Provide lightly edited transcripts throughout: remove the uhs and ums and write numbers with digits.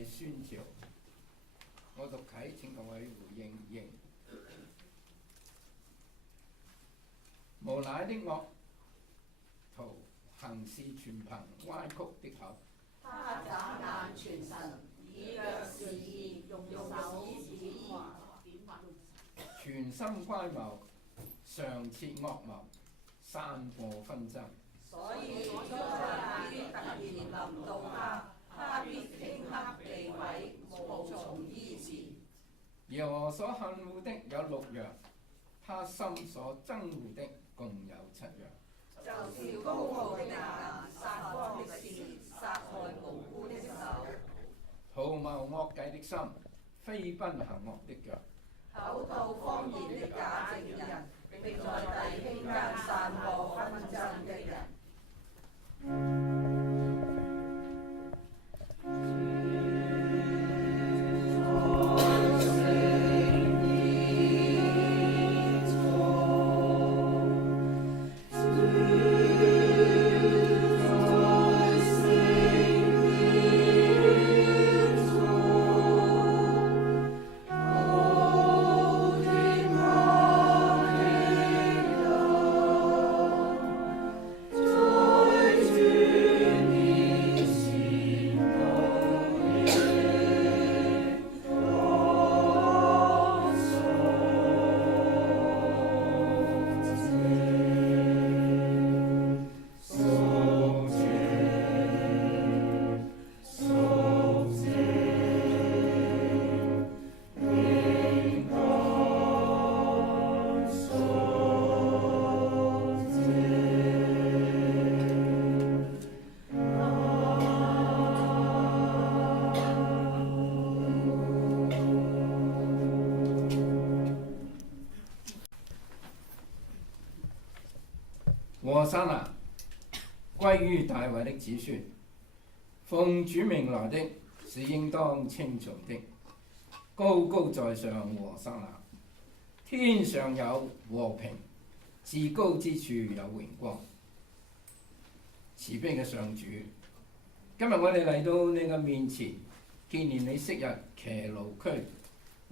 係宣召。我讀啟，請各位回應應。無賴的惡徒行事全憑歪曲的口，他眨眼傳神，以腳示意，用手指畫，全心乖謬，常設惡謀，散播紛爭。所以災難必突然臨到他，他必頃刻被毀，無從醫治。耶和華所恨惡的有6樣，他心所憎惡的共有7樣。就是高傲的眼、撒謊的舌、殺害無辜的手、圖謀惡計的心、飛奔行惡的腳、口吐謊言的假證人，並在弟兄間散播紛爭的人。和散那，歸於大衛的子孫，奉主名來的是應當稱頌的。高高在上和散那，天上有和平，至高之處有榮光。慈悲嘅上主，今日我哋嚟到你嘅面前，紀念你昔日騎驢駒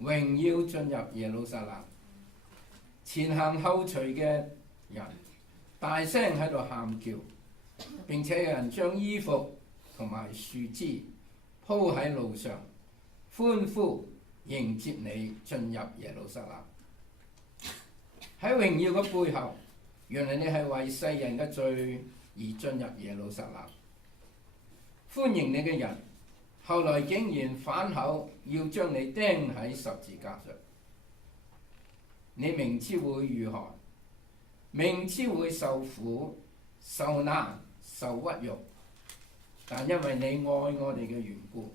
榮耀進入耶路撒冷，前行後隨嘅人大聲喺度喊叫，並且有人將衣服同埋樹枝鋪喺路上，歡呼迎接你進入耶路撒冷。喺榮耀嘅背後，原來你係為世人嘅罪而進入耶路撒冷。歡迎你嘅人，後來竟然反口要將你釘喺十字架上。你明知會如何？明知會受苦、受難、受屈辱，但因為你愛我哋嘅緣故，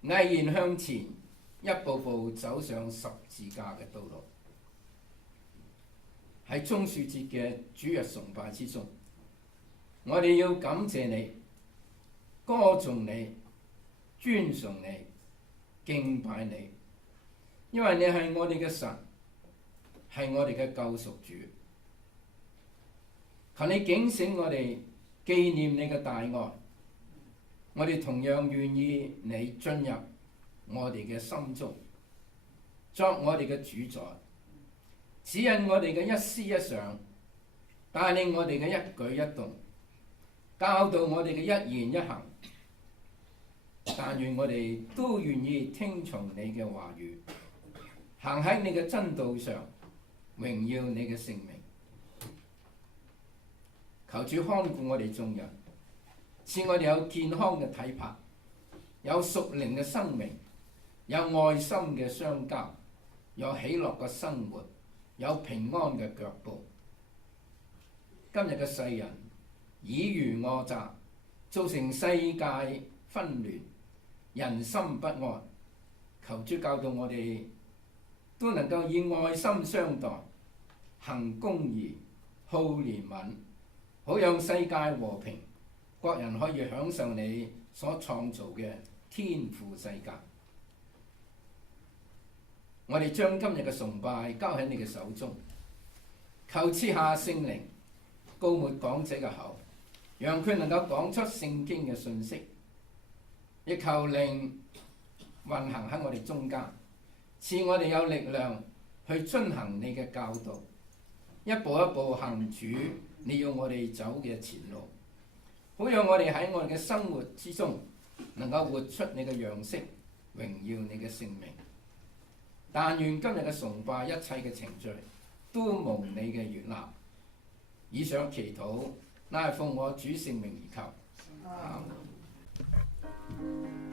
毅然向前一步步走上十字架嘅道路。喺棕樹節嘅主日崇拜之中，我哋要感謝你、歌頌你、尊崇你、敬拜你，因為你係我哋嘅神，係我哋嘅救贖主。求你警醒我哋，紀念你嘅大愛。我哋同樣願意你進入我哋嘅心中，作我哋嘅主宰，指引我哋嘅一思一想，帶領我哋嘅一舉一動，教導我哋嘅一言一行。但願我哋都願意聽從你嘅話語，行喺你嘅真道上，榮耀你嘅聖名。求主看顧我哋眾人，使我哋有健康嘅體魄，有屬靈嘅生命，有愛心嘅相交，有喜樂嘅生活，有平安嘅腳步。今日嘅世人爾虞我詐，造成世界紛亂，人心不安。求主教導我哋都能夠以愛心相待，行公義，好憐憫，好讓世界和平，各人可以享受你所創造嘅天父世界。我哋將今日嘅崇拜交喺你嘅手中，求賜下聖靈，膏抹講者嘅口，讓佢能夠講出聖經嘅信息，亦求靈運行喺我哋中間，賜我哋有力量去遵行你嘅教導，一步一步行主你要我哋走嘅前路，好讓我哋喺我哋嘅生活之中能夠活出你嘅樣式，榮耀你嘅聖名。但願今日嘅崇拜一切嘅程序都蒙你嘅悅納。以上祈禱，乃係奉我主聖名而求。阿們。我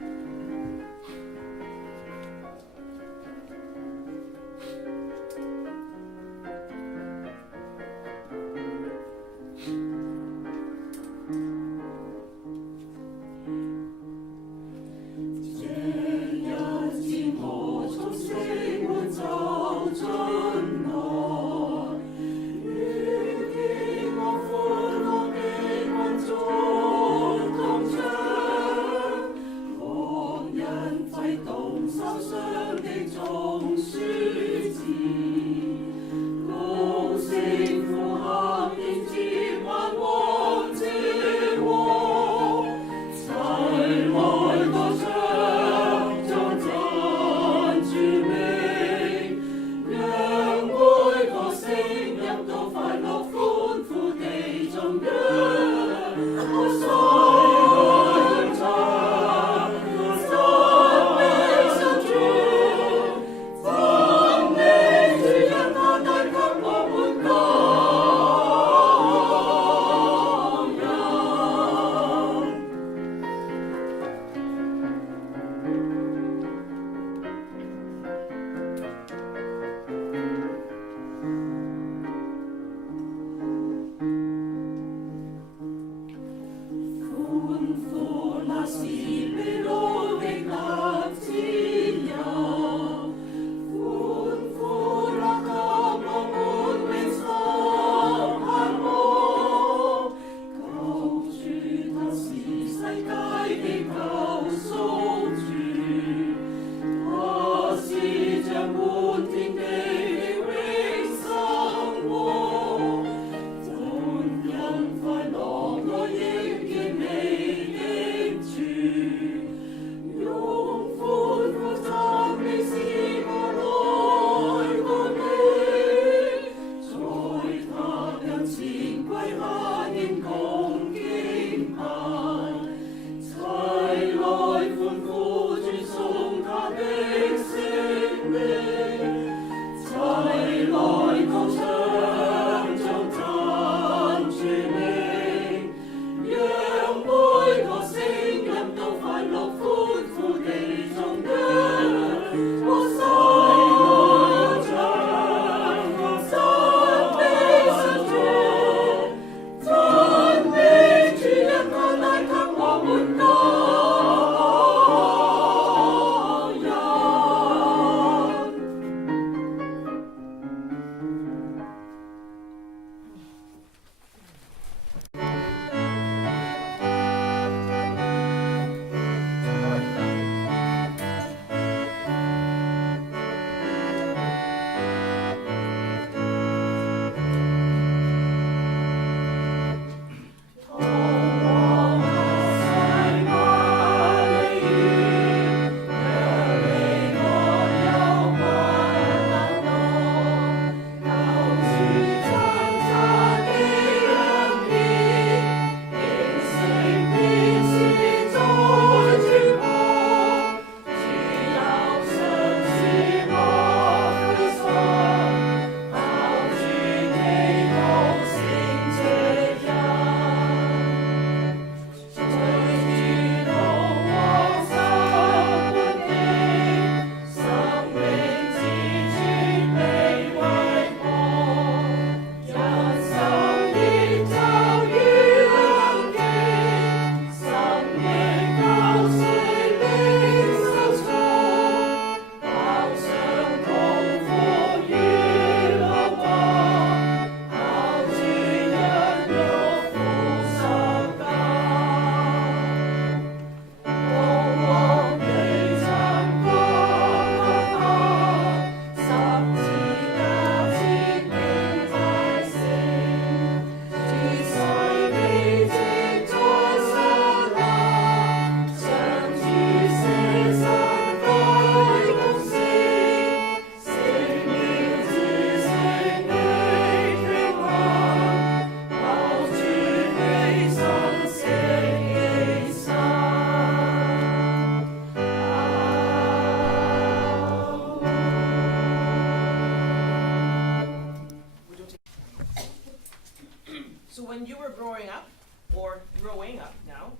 growing up or growing up now,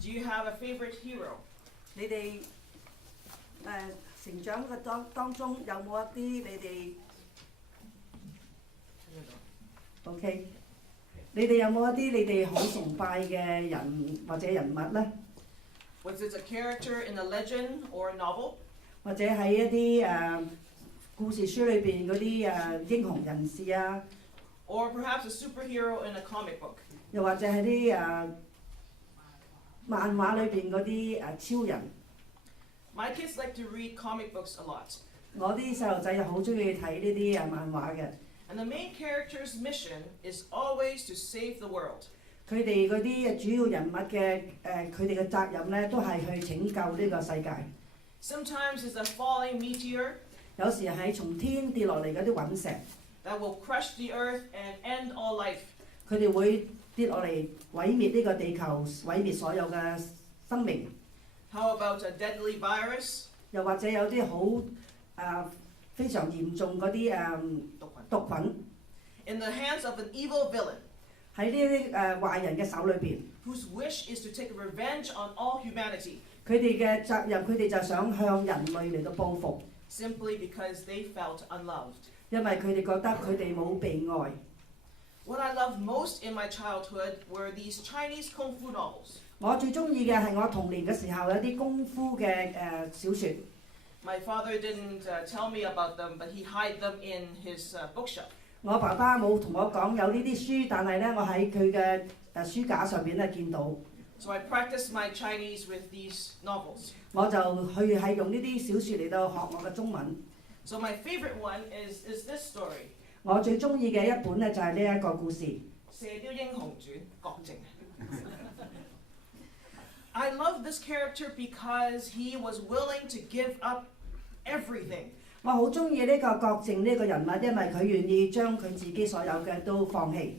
do you have a favorite hero? 你哋成長嘅當中有冇一啲你哋 OK？你哋有冇一啲你哋好崇拜嘅人或者人物咧？ Was it a character in a legend or a novel? 或者喺一啲故事書裏邊嗰啲英雄人士啊， Or perhaps a superhero in a comic book? 又或者係啲漫畫裏邊嗰啲超人。 My kids like to read comic books a lot. 我啲細路仔又好中意睇呢啲漫畫嘅。 And the main character's mission is always to save the world. 佢哋嗰啲主要人物嘅佢哋嘅責任咧，都係去拯救呢個世界。 Sometimes it's a falling meteor 有時係從天跌落嚟嗰啲隕石， that will crush the earth and end all life. 佢哋會跌落嚟毀滅呢個地球，毀滅所有嘅生命。 How about a deadly virus? 又或者有啲好非常嚴重嗰啲毒菌 In the hands of an evil villain 喺呢啲壞人嘅手裏邊， whose wish is to take revenge on all humanity 佢哋嘅責任，佢哋就想向人類嚟到報復， simply because they felt unloved. 因為佢哋覺得佢哋冇被愛。 What I loved most in my childhood were these Chinese kung fu novels. 我最中意嘅係我童年嘅時候有啲功夫嘅小説。 My father didn't tell me about them, but he hid them in his bookshelf. 我爸爸冇同我講有呢啲書，但係咧我喺佢嘅書架上邊咧見到， So I practiced my Chinese with these novels. 我就去係用呢啲小説嚟到學我嘅中文。 So my favorite one is this story. 我最中意嘅一本咧就係呢一個故事《射雕英雄傳》郭靖。I love this character because he was willing to give up everything. 我好中意呢個郭靖呢個人物，因為佢願意將佢自己所有嘅都放棄，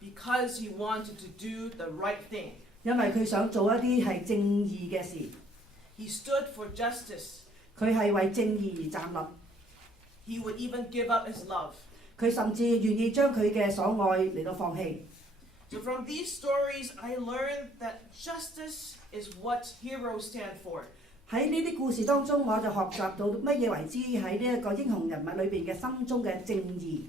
Because he wanted to do the right thing. 因為佢想做一啲係正義嘅事， He stood for justice. 佢係為正義而站立， He would even give up his love. 佢甚至願意將佢嘅所愛嚟到放棄。 So from these stories, I learned that justice is what heroes stand for. 喺呢啲故事當中，我就學習到乜嘢為之喺呢一個英雄人物裏邊嘅心中嘅正義。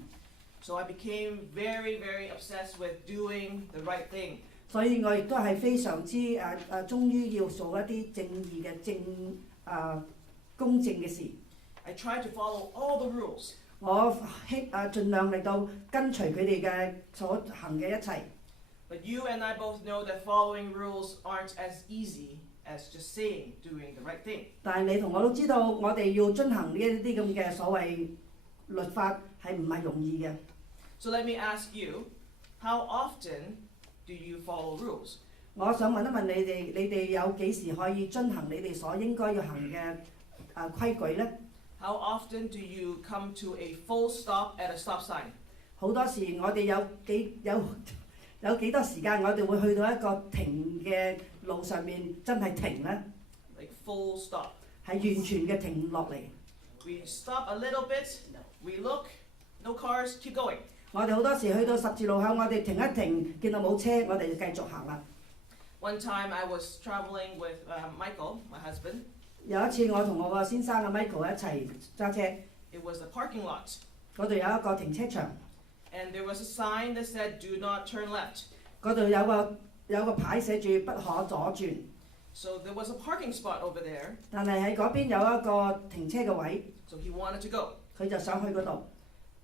So I became very, very obsessed with doing the right thing. 所以我亦都係非常之終於要做一啲正義嘅公正嘅事。 I tried to follow all the rules. 我盡量嚟到跟隨佢哋嘅所行嘅一切。 But you and I both know that following rules aren't as easy as just saying doing the right thing. 但係你同我都知道，我哋要遵行呢一啲咁嘅所謂律法係唔係容易嘅。 So let me ask you, how often do you follow rules? 我想問一問你哋有幾時可以遵行你哋所應該要行嘅規矩呢？ How often do you come to a full stop at a stop sign? 好多時我哋有幾多時間，我哋會去到一個停嘅路上面，真係停呢？ Like full stop. 係完全嘅停落嚟。 We stop a little bit, we look, no cars, keep going. 我哋好多時去到十字路口，我哋停一停，見到冇車，我哋就繼續行啦。 One time I was traveling with Michael, my husband. 有一次我同我個先生嘅 Michael 一齊揸車， It was the parking lot. 嗰度有一個停車場， And there was a sign that said, do not turn left. 嗰度有個牌寫住不可左轉， So there was a parking spot over there. 但係喺嗰邊有一個停車嘅位， So he wanted to go. 佢就想去嗰度，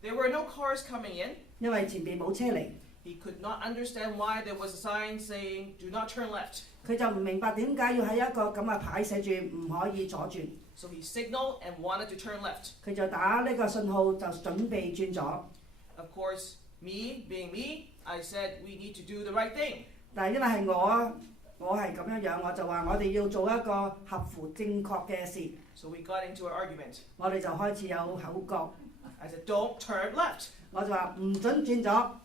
There were no cars coming in. 因為前邊冇車嚟， He could not understand why there was a sign saying, do not turn left. 佢就唔明白點解要喺一個咁嘅牌寫住唔可以左轉， So he signaled and wanted to turn left. 佢就打呢個信號就準備轉左， Of course, me being me, I said we need to do the right thing. 但係因為係我係咁樣，我就話我哋要做一個合乎正確嘅事， So we got into an argument. 我哋就開始有口角， I said, don't turn left. 我就話唔準轉左，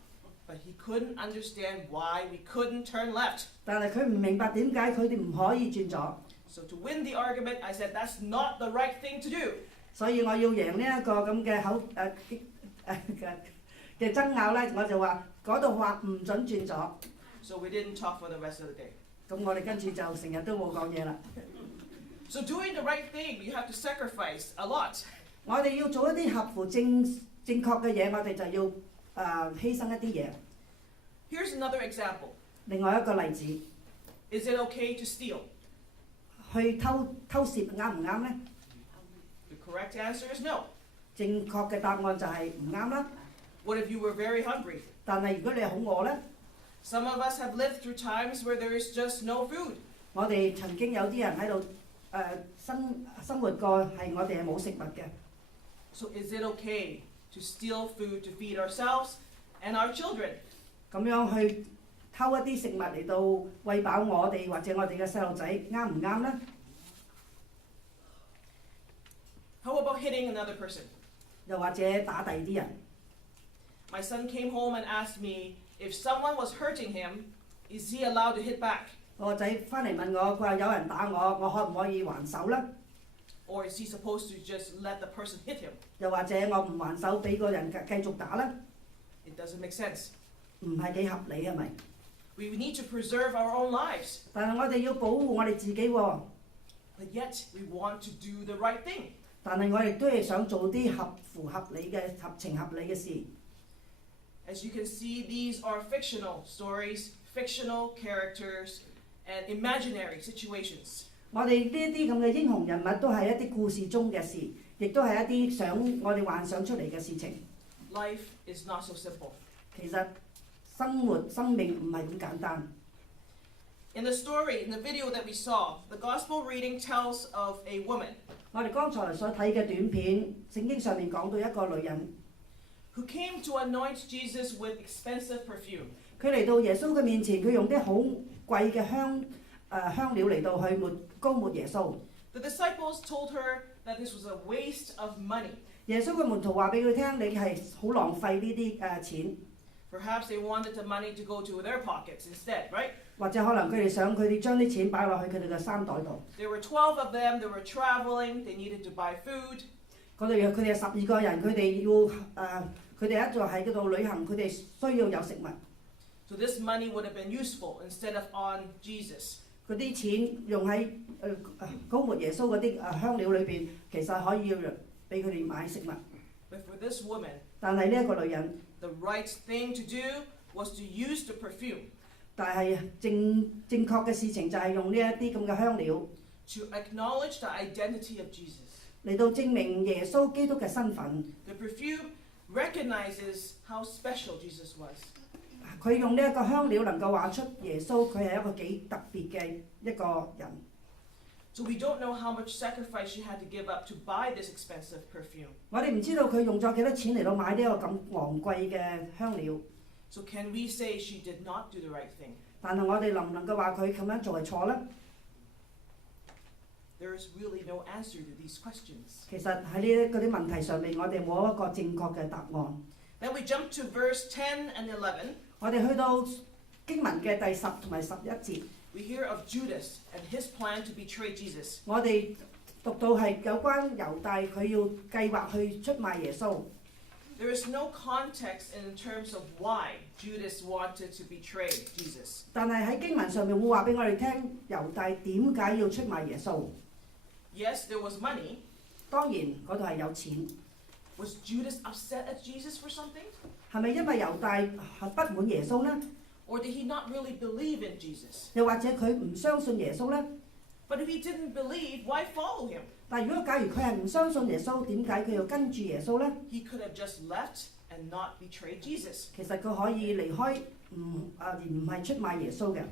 But he couldn't understand why we couldn't turn left. 但係佢唔明白點解佢哋唔可以轉左， So to win the argument, I said, that's not the right thing to do. 所以我要贏呢一個咁嘅嘅爭拗咧，我就話嗰度話唔準轉左， So we didn't talk for the rest of the day. 咁我哋跟住就成日都冇講嘢啦。 So doing the right thing, you have to sacrifice a lot. 我哋要做一啲合乎正確嘅嘢，我哋就要犧牲一啲嘢。 Here's another example. 另外一個例子， Is it okay to steal? 去偷竊啱唔啱呢？ The correct answer is no. 正確嘅答案就係唔啱啦。 What if you were very hungry? 但係如果你好餓呢， Some of us have lived through times where there is just no food. 我哋曾經有啲人喺度生活過，係我哋係冇食物嘅。 So is it okay to steal food to feed ourselves and our children? 咁樣去偷一啲食物嚟到餵飽我哋或者我哋嘅細路仔，啱唔啱呢？ How about hitting another person? 又或者打第二啲人？ My son came home and asked me if someone was hurting him, is he allowed to hit back? 我個仔翻嚟問我，佢話有人打我，我可唔可以還手呢？ Or is he supposed to just let the person hit him? 又或者我唔還手，俾個人繼續打呢？ It doesn't make sense. 唔係幾合理係咪？ We need to preserve our own lives, 但係我哋要保護我哋自己喎。 but yet we want to do the right thing. 但係我哋都係想做啲合理嘅合情合理嘅事。 As you can see, these are fictional stories, fictional characters, and imaginary situations. 我哋呢一啲咁嘅英雄人物都係一啲故事中嘅事，亦都係一啲我哋幻想出嚟嘅事情。 Life is not so simple. 其實生命唔係咁簡單。 In the story, in the video that we saw, the gospel reading tells of a woman 我哋剛才所睇嘅短片，聖經上面講到一個女人， who came to anoint Jesus with expensive perfume. 佢嚟到耶穌嘅面前，佢用啲好貴嘅香料嚟到去膏抹耶穌。 The disciples told her that this was a waste of money. 耶穌嘅門徒話俾佢聽：你係好浪費呢啲錢， Perhaps they wanted the money to go to their pockets instead, right? 或者可能佢哋想佢哋將啲錢擺落去佢哋嘅衫袋度。 There were 12 of them, they were traveling, they needed to buy food. 佢哋有12個人，佢哋佢哋一度喺嗰度旅行，佢哋需要有食物。 So this money would have been useful instead of on Jesus. 嗰啲錢用喺膏抹耶穌嗰啲香料裏邊，其實可以俾佢哋買食物。 But for this woman, 但係呢一個女人， the right thing to do was to use the perfume 但係正確嘅事情就係用呢一啲咁嘅香料 to acknowledge the identity of Jesus. 嚟到證明耶穌基督嘅身份。 The perfume recognizes how special Jesus was. 佢用呢一個香料能夠話出耶穌佢係一個幾特別嘅一個人。 So we don't know how much sacrifice she had to give up to buy this expensive perfume. 我哋唔知道佢用咗幾多錢嚟到買呢一個咁昂貴嘅香料， So can we say she did not do the right thing? 但係我哋能唔能夠話佢咁樣做係錯呢？ There is really no answer to these questions. 其實喺呢嗰啲問題上面，我哋冇一個正確嘅答案。 Then we jump to verse 10 and 11. 我哋去到經文嘅第10同埋11節， We hear of Judas and his plan to betray Jesus. 我哋讀到係有關猶大佢要計劃去出賣耶穌。 There is no context in terms of why Judas wanted to betray Jesus. 但係喺經文上面會話俾我哋聽，猶大點解要出賣耶穌？ Yes, there was money. 當然嗰度係有錢， Was Judas upset at Jesus for something? 係咪因為猶大係不滿耶穌呢？ Or did he not really believe in Jesus? 又或者佢唔相信耶穌呢？ But if he didn't believe, why follow him? 但如果假如佢係唔相信耶穌，點解佢要跟住耶穌呢？ He could have just left and not betrayed Jesus. 其實佢可以離開，而唔係出賣耶穌嘅。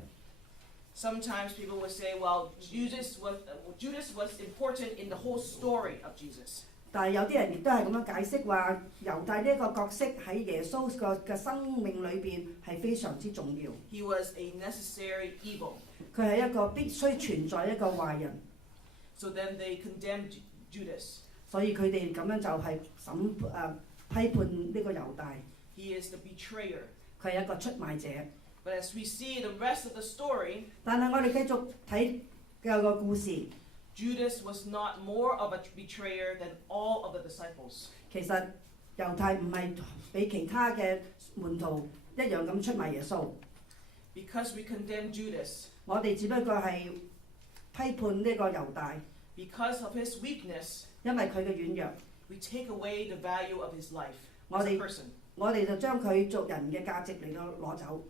Sometimes people would say, well, Judas was important in the whole story of Jesus. 但係有啲人亦都係咁樣解釋話，猶大呢一個角色喺耶穌嘅生命裏邊係非常之重要。 He was a necessary evil. 佢係一個必須存在一個壞人， So then they condemned Judas. 所以佢哋咁樣就係批判呢個猶大， He is the betrayer. 佢係一個出賣者。 But as we see the rest of the story, 但係我哋繼續睇個故事， Judas was not more of a betrayer than all of the disciples. 其實猶太唔係比其他嘅門徒一樣咁出賣耶穌。Because we condemn Judas, 我哋只不過係批判呢個猶大， because of his weakness, 因為佢嘅軟弱， we take away the value of his life 我 as a 哋 person. 我哋就將佢做人嘅價值嚟到攞走。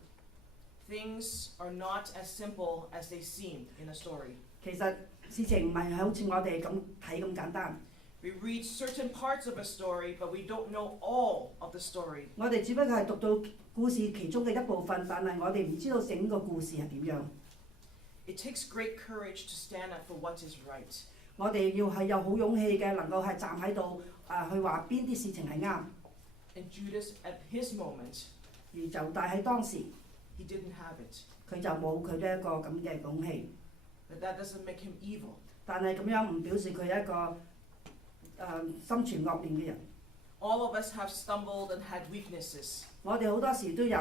Things are not as simple as they seem in a story. 其實事情唔係好似我哋咁睇咁簡單。 We read certain parts of a story, but we don't know all of the story. 我哋只不過係讀到故事其中嘅一部分，但係我哋唔知道整個故事係點樣。 It takes great courage to stand up for what is right. 我哋要係有好勇氣嘅，能夠係站喺度去話邊啲事情係啱。 And Judas, at his moment, 而猶大喺當時， he didn't have it. 佢就冇佢呢一個咁嘅勇氣。 But that doesn't make him evil. 但係咁樣唔表示佢係一個心存惡念嘅人。 All of us have stumbled and had weaknesses. 我哋好多時都有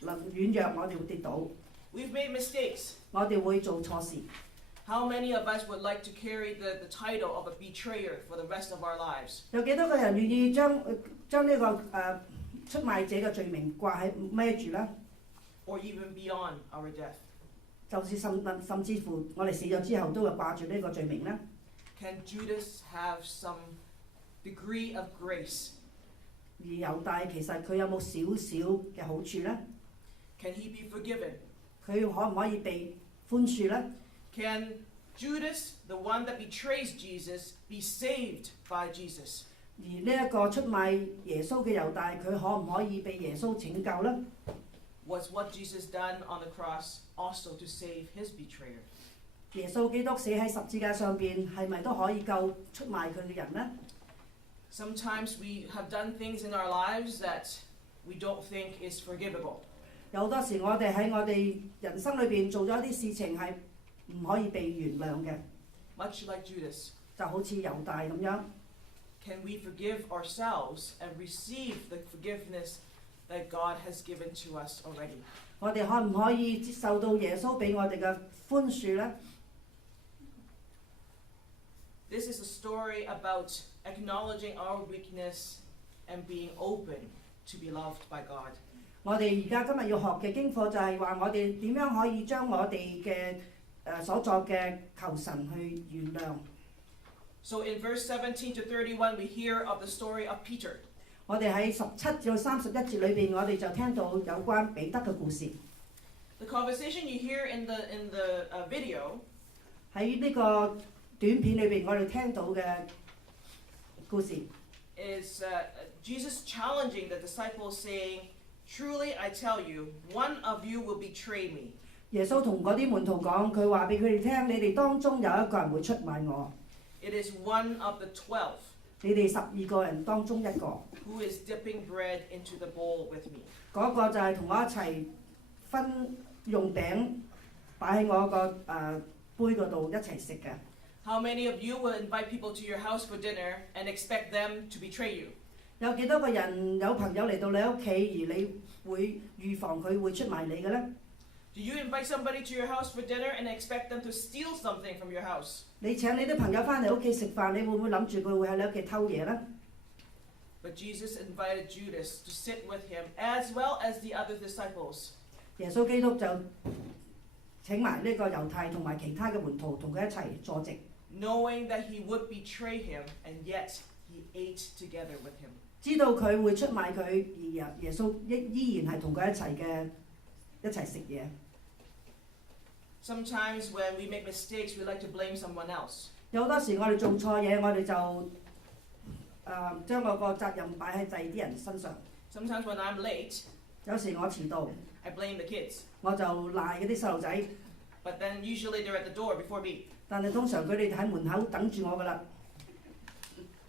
軟弱，我哋會跌倒， We've made mistakes. 我哋會做錯事。 How many of us would like to carry the title of a betrayer for the rest of our lives? 有幾多個人願意將呢個出賣者嘅罪名掛喺孭住咧？ Or even beyond our death? 就是甚至乎我哋死咗之後都會掛住呢個罪名咧。 Can Judas have some degree of grace? 而猶大其實佢有冇少少嘅好處咧？ Can he be forgiven? 佢可唔可以被寬恕咧？ Can Judas, the one that betrays Jesus, be saved by Jesus? 而呢一個出賣耶穌嘅猶大，佢可唔可以被耶穌拯救咧？ Was what Jesus done on the cross also to save his betrayer? 耶穌基督死喺十字架上邊，係咪都可以救出賣佢嘅人咧？ Sometimes we have done things in our lives that we don't think is forgivable. 有好多時我哋喺我哋人生裏邊做咗一啲事情係唔可以被原諒嘅， Much like Judas, 就好似猶大咁樣。 can we forgive ourselves and receive the forgiveness that God has given to us already? 我哋可唔可以接受到耶穌俾我哋嘅寬恕咧？ This is a story about acknowledging our weakness and being open to be loved by God. 我哋而家今日要學嘅經課就係話我哋點樣可以將我哋嘅所作嘅求神去原諒。 So in verse 17 to 31, we hear of the story of Peter. 我哋喺17至31節裏邊，我哋就聽到有關彼得嘅故事。 The conversation you hear in the video 喺呢個短片裏邊，我哋聽到嘅故事 is Jesus challenging the disciples, saying, "Truly I tell you, one of you will betray me." 耶穌同嗰啲門徒講，佢話俾佢哋聽：你哋當中有一個人會出賣我， It is one of the 12你哋12個人當中一個， who is dipping bread into the bowl with me. 嗰個就係同我一齊分用餅擺喺我個杯嗰度一齊食嘅。 How many of you will invite people to your house for dinner and expect them to betray you? 有幾多個人有朋友嚟到你屋企，而你會預防佢會出賣你嘅咧？ Do you invite somebody to your house for dinner and expect them to steal something from your house? 你請你啲朋友翻嚟屋企食飯，你會唔會諗住佢會喺你屋企偷嘢咧？ But Jesus invited Judas to sit with him as well as the other disciples. 耶穌基督就請埋呢個猶太同埋其他嘅門徒同佢一齊坐席， knowing that he would betray him, and yet he ate together with him. 知道佢會出賣佢，而耶穌依然係同佢一齊食嘢。 Sometimes when we make mistakes, we like to blame someone else. 有好多時我哋做錯嘢，我哋就將我個責任擺喺第二啲人身上。 Sometimes when I'm late, 有時我遲到， I blame the kids. 我就賴嗰啲細路仔， But then usually they're at the door before me. 但係通常佢哋喺門口等住我㗎啦。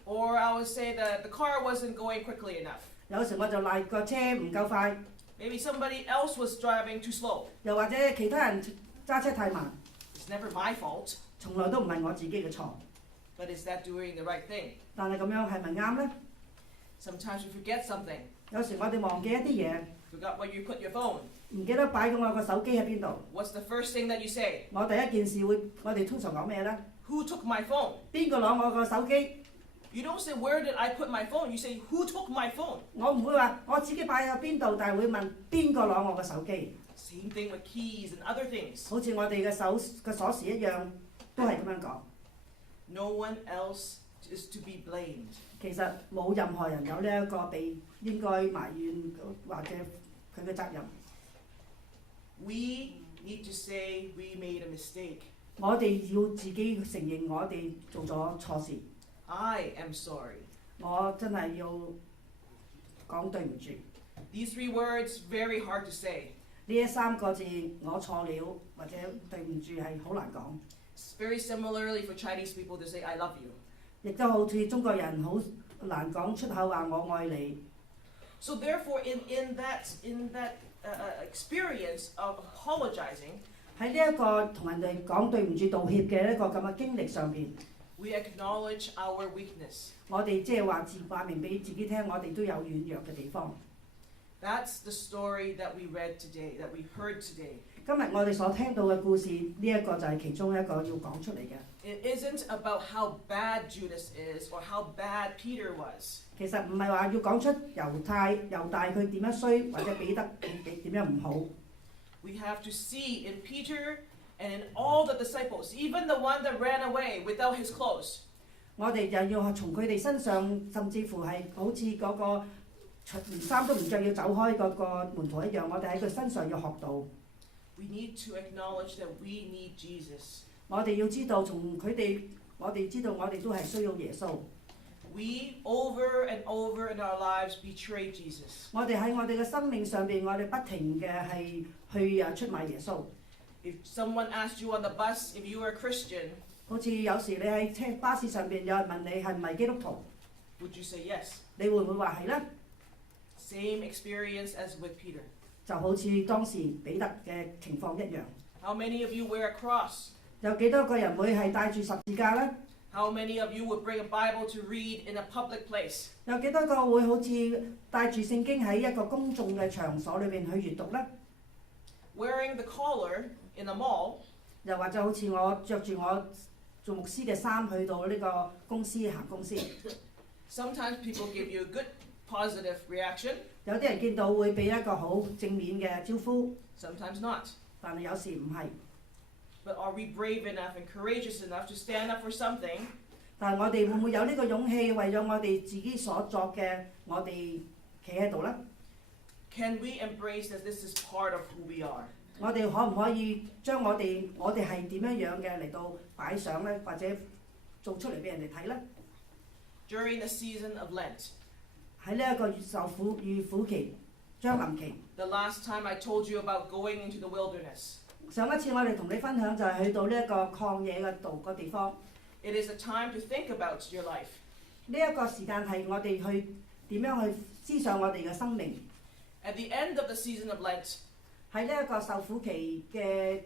Or I would say that the car wasn't going quickly enough. 有時我就賴個車唔夠快， Maybe somebody else was driving too slow. 又或者其他人揸車太慢， It's never my fault. 從來都唔係我自己嘅錯。 But is that doing the right thing? 但係咁樣係咪啱呢？ Sometimes we forget something. 有時我哋忘記一啲嘢， Forgot where you put your phone. 唔記得擺咁我個手機喺邊度。 What's the first thing that you say? 我第一件事我哋通常講咩呢？ Who took my phone? 邊個攞我個手機？ You don't say, where did I put my phone? You say, who took my phone? 我唔會話我自己擺喺邊度，但係會問邊個攞我嘅手機。Same thing with keys and other things. 好似我哋嘅鎖匙一樣，都係咁樣講。No one else is to be blamed. 其實冇任何人有呢一個被應該埋怨或者佢嘅責任。We need to say we made a mistake. 我哋要自己承認我哋做咗錯事。I am sorry. 我真係要講對唔住。 These 3 words, very hard to say. 呢3個字我錯了或者對唔住係好難講。Very similarly for Chinese people to say I love you. 亦都好似中國人好難講出口話我愛你。So therefore, in that experience of apologizing, 喺呢一個同人哋講對唔住道歉嘅一個咁嘅經歷上邊， we acknowledge our weakness. 我哋即係話明俾自己聽，我哋都有軟弱嘅地方。That's the story that we read today, that we heard today. 今日我哋所聽到嘅故事，呢一個就係其中一個要講出嚟嘅。It isn't about how bad Judas is or how bad Peter was. 其實唔係話要講出猶大佢點樣衰，或者彼得點樣唔好。We have to see in Peter and in all the disciples, even the one that ran away without his clothes. 我哋就要從佢哋身上，甚至乎係好似嗰個連衫都唔着要走開嗰個門徒一樣，我哋喺佢身上要學到。We need to acknowledge that we need Jesus. 我哋要知道從佢哋，我哋知道我哋都係需要耶穌。We over and over in our lives betray Jesus. 我哋喺我哋嘅生命上邊，我哋不停嘅係去出賣耶穌。If someone asked you on the bus if you were a Christian, 好似有時你喺巴士上邊有人問你係唔係基督徒， would you say yes? 你會唔會話係呢？ Same experience as with Peter. 就好似當時彼得嘅情況一樣。 How many of you wear a cross? 有幾多個人會係帶住十字架呢？ How many of you would bring a Bible to read in a public place? 有幾多個會好似帶住聖經喺一個公眾嘅場所裏邊去閱讀呢？ Wearing the collar in a mall, 又或者好似我着住我做牧師嘅衫去到呢個公司行公司， sometimes people give you a good positive reaction, 有啲人見到會俾一個好正面嘅招呼， sometimes not. 但係有時唔係。 But are we brave enough and courageous enough to stand up for something? 但係我哋會唔會有呢個勇氣，為咗我哋自己所作嘅，我哋企喺度呢？ Can we embrace that this is part of who we are? 我哋可唔可以將我哋係點樣嘅嚟到擺上呢，或者做出嚟俾人哋睇呢？ During the season of Lent, 喺呢一個受苦與苦期、將臨期。 the last time I told you about going into the wilderness, 上一次我哋同你分享就係去到呢一個曠野嘅個地方。 it is a time to think about your life. 呢一個時間係我哋去點樣去思想我哋嘅生命。 At the end of the season of Lent, 喺呢一個受苦期嘅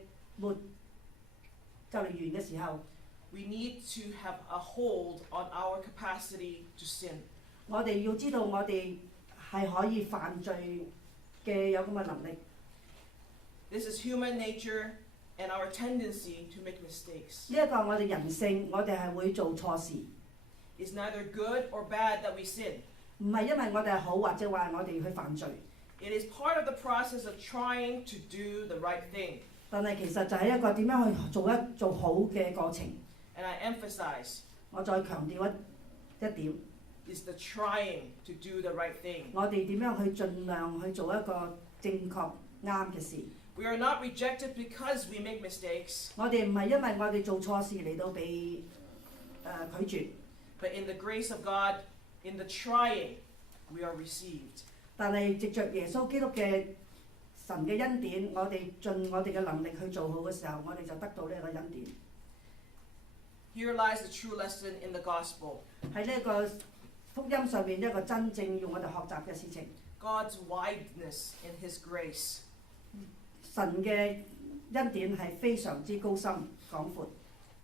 就嚟完嘅時候， we need to have a hold on our capacity to sin. 我哋要知道我哋係可以犯罪嘅有咁嘅能力。 This is human nature and our tendency to make mistakes. 呢一個我哋人性，我哋係會做錯事， It's neither good or bad that we sin. 唔係因為我哋係好或者話我哋去犯罪， It is part of the process of trying to do the right thing. 但係其實就係一個點樣去做好嘅過程。 And I emphasize, 我再強調一點， is the trying to do the right thing. 我哋點樣去盡量去做一個正確啱嘅事。 We are not rejected because we make mistakes, 我哋唔係因為我哋做錯事嚟到被拒絕， but in the grace of God, in the trying, we are received. 但係藉着耶穌基督嘅神嘅恩典，我哋盡我哋嘅能力去做好嘅時候，我哋就得到呢個恩典。 Here lies the true lesson in the gospel. 喺呢個福音上面一個真正要我哋學習嘅事情， God's wideness in His grace. 神嘅恩典係非常之高深廣闊，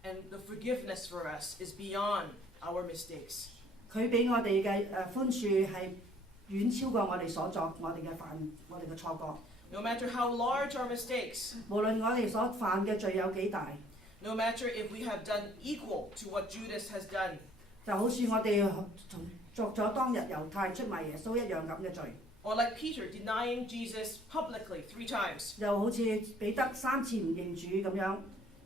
And the forgiveness for us is beyond our mistakes. 佢俾我哋嘅寬恕係遠超過我哋所作我哋嘅錯過。 No matter how large our mistakes, 無論我哋所犯嘅罪有幾大， no matter if we have done equal to what Judas has done, 就好似我哋作咗當日猶太出賣耶穌一樣咁嘅罪， Or like Peter denying Jesus publicly 3 times. 又好似彼得3次唔認主咁樣。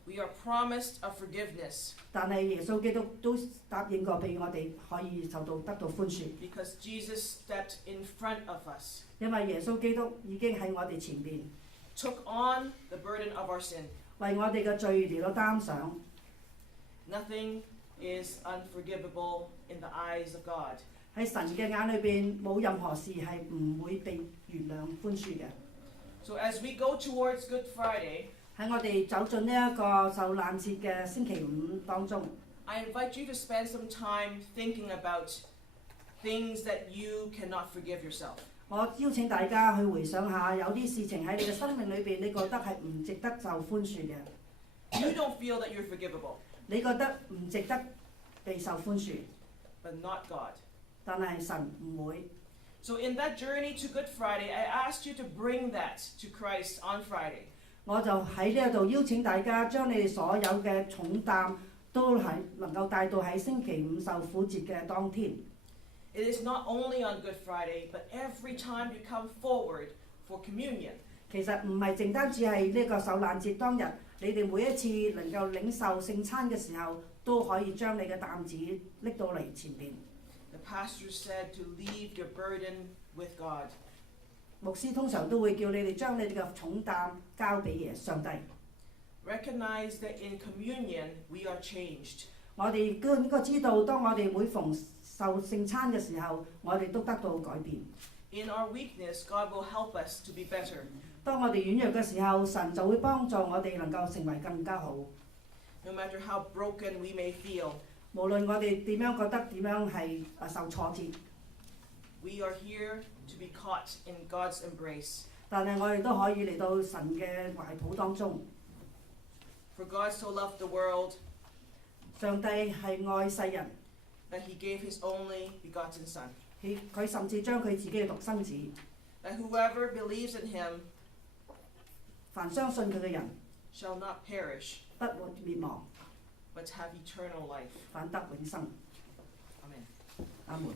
We are promised a forgiveness 但係耶穌基督都答應過俾我哋可以得到寬恕， because Jesus stepped in front of us, 因為耶穌基督已經喺我哋前面， took on the burden of our sin. 為我哋嘅罪嚟到擔上。 Nothing is unforgivable in the eyes of God. 喺神嘅眼裏邊，冇任何事係唔會被原諒寬恕嘅。 So as we go towards Good Friday, 喺我哋走進呢一個受難節嘅星期五當中， I invite you to spend some time thinking about things that you cannot forgive yourself. 我邀請大家去回想下，有啲事情喺你嘅生命裏邊，你覺得係唔值得受寬恕嘅， You don't feel that you're forgivable, 你覺得唔值得被受寬恕， but not God. 但係神唔會。 So in that journey to Good Friday, I asked you to bring that to Christ on Friday. 我就喺呢一度邀請大家將你哋所有嘅重擔都係能夠帶到喺星期五受苦節嘅當天。 It is not only on Good Friday, but every time you come forward for communion. 其實唔係淨單止係呢個受難節當日，你哋每一次能夠領受聖餐嘅時候，都可以將你嘅擔子拎到嚟前邊。 The pastor said to leave your burden with God. 牧師通常都會叫你哋將你哋嘅重擔交俾上帝。 Recognize that in communion we are changed. 我哋都應該知道，當我哋每逢受聖餐嘅時候，我哋都得到改變。 In our weakness, God will help us to be better. 當我哋軟弱嘅時候，神就會幫助我哋能夠成為更加好。 No matter how broken we may feel, 無論我哋點樣覺得點樣係受挫折， we are here to be caught in God's embrace. 但係我哋都可以嚟到神嘅懷抱當中。 For God so loved the world 上帝係愛世人， that he gave his only begotten Son, 佢甚至將佢自己嘅獨生子， that whoever believes in him 凡相信佢嘅人， shall not perish, 不會滅亡， but have eternal life. 反得永生。 Amen. 阿門。